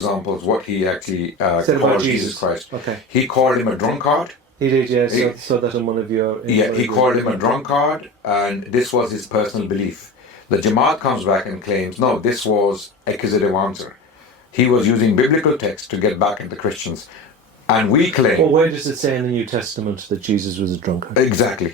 examples what he actually Said about called Jesus. Jesus Christ. Okay. He called him a drunkard. He did, yeah. So that in one of your... He called him a drunkard, and this was his personal belief. The Jamaat comes back and claims, no, this was accusative answer. He was using biblical text to get back at the Christians. And we claim... Well, where does it say in the New Testament that Jesus was a drunkard? Exactly.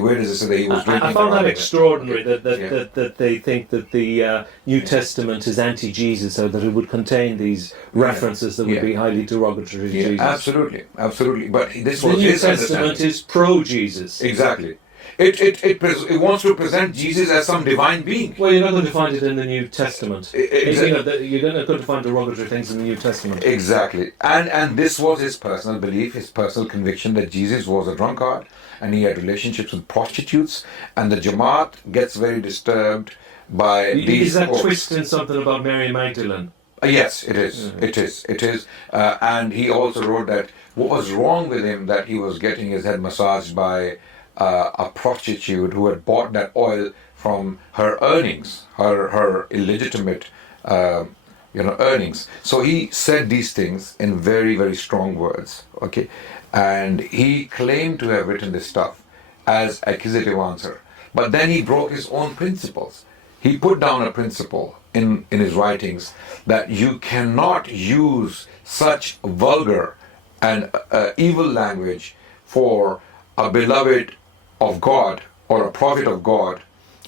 Where does it say that he was drinking? I found that extraordinary, that they think that the New Testament is anti-Jesus, so that it would contain these references that would be highly derogatory to Jesus. Absolutely. But this was the New his Testament is pro-Jesus. Exactly. It wants to present Jesus as some divine being. Well, you're not going to find it in the New Testament. Exactly. You're not going to find derogatory things in the New Testament. Exactly. And this was his personal belief, his personal conviction that Jesus was a drunkard and he had relationships with prostitutes. And the Jamaat gets very disturbed by these... Is that twisting something about Mary Magdalene? Yes, it is. It is. And he also wrote that what was wrong with him, that he was getting his head massaged by a prostitute who had bought that oil from her earnings, her illegitimate earnings. So he said these things in very, very strong words. Okay, and he claimed to have written this stuff as accusative answer, but then he broke his own principles. He put down a principle in his writings that you cannot use such vulgar and evil language for a beloved of God or a prophet of God,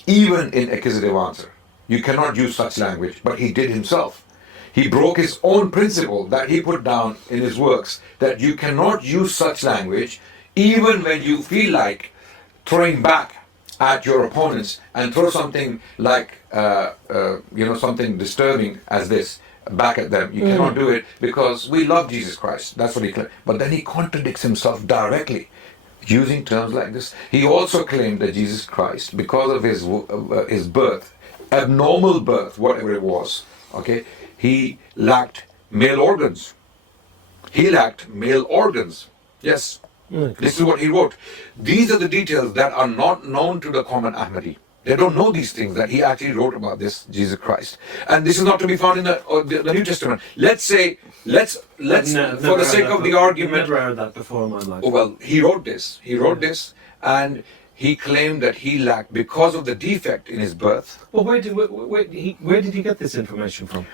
even in accusative answer. You cannot use such language, but he did himself. He broke his own principle that he put down in his works, that you cannot use such language even when you feel like throwing back at your opponents and throw something like, something disturbing as this back at them. You cannot do it because we love Jesus Christ. That's what he claimed. But then he contradicts himself directly using terms like this. He also claimed that Jesus Christ, because of his birth, abnormal birth, whatever it was, okay, he lacked male organs. Yes. This is what he wrote. These are the details that are not known to the common Ahmadi. They don't know these things that he actually wrote about this Jesus Christ, and this is not to be found in the New Testament. Let's for the sake of the argument. I've never heard that before in my life. Oh, well, he wrote this, and he claimed that he lacked because of the defect in his birth. Well, where did he get this information from?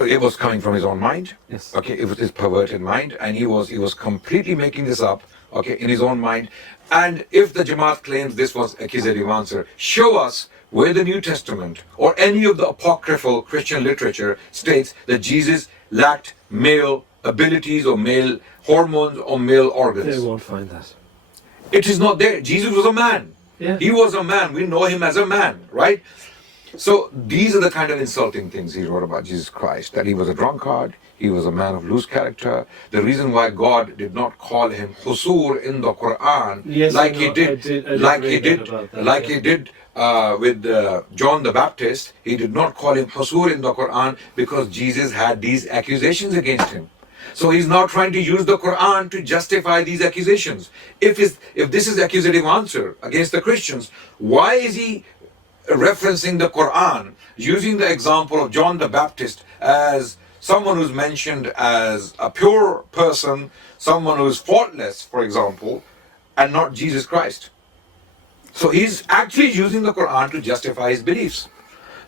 It was coming from his own mind. Yes. Okay, it was his perverted mind, and he was completely making this up. Okay, in his own mind. And if the Jamaat claims this was accusative answer, show us where the New Testament or any of the apocryphal Christian literature states that Jesus lacked male abilities or male hormones or male organs. They won't find that. It is not there. Jesus was a man. Yeah. He was a man. We know him as a man, right? So these are the kind of insulting things he wrote about Jesus Christ, that he was a drunkard, he was a man of loose character. The reason why God did not call him Husur in the Quran, like he did with John the Baptist, he did not call him Husur in the Quran because Jesus had these accusations against him. So he's now trying to use the Quran to justify these accusations. If this is accusative answer against the Christians, why is he referencing the Quran, using the example of John the Baptist as someone who's mentioned as a pure person, someone who's faultless, for example, and not Jesus Christ? So he's actually using the Quran to justify his beliefs.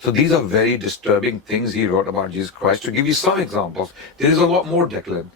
So these are very disturbing things he wrote about Jesus Christ. To give you some examples, there is a lot more, Declan.